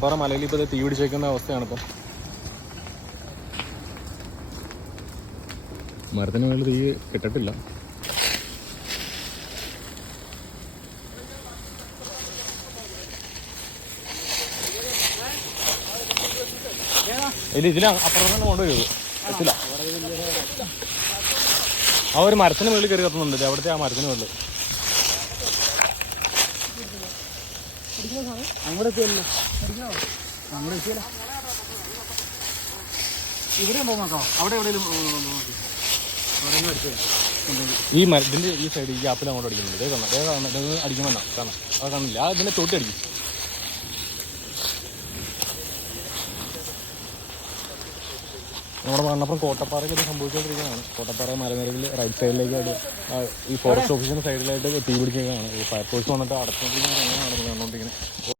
കോട്ടപ്പാറ മലയിൽ ഇപ്പോൾ തീ പിടിച്ചേക്കുന്ന അവസ്ഥയാണ്. ഇപ്പം മരത്തിന് മുകളിൽ തീ കിട്ടത്തില്ല. ഇതിൽ അപ്പുറത്ത് തന്നെ കൊണ്ടുപോയത് എത്തില്ല. ആ ഒരു മരത്തിന് മുകളിൽ കയറി കത്തുന്നുണ്ട്. അവിടുത്തെ ആ മരത്തിന് മുകളിൽ ഈ മരത്തിന്റെ ഈ സൈഡ് ഈ ഗ്യാപ്പിൽ അങ്ങോട്ട് അടിക്കുന്നുണ്ട്. അടിക്കുമെന്നാ കാണാം. അത് കാണില്ല. ആ ഇതിന്റെ തൊട്ടി അടിക്കും. നമ്മുടെ മണ്ണപ്പുറം കോട്ടപ്പാറയ്ക്ക് ഇത് സംഭവിച്ചുകൊണ്ടിരിക്കുന്നതാണ്. കോട്ടപ്പാറ മലനിരയിൽ റൈറ്റ് സൈഡിലേക്കായിട്ട് ഈ ഫോറസ്റ്റ് ഓഫീസിന്റെ സൈഡിലായിട്ട് തീ പിടിച്ചേക്കാണ്. ഈ ഫയർഫോഴ്സ് വന്നിട്ട് അടച്ചുകൊണ്ടിരിക്കുന്ന നടന്നുകൊണ്ടിരിക്കുന്നത്.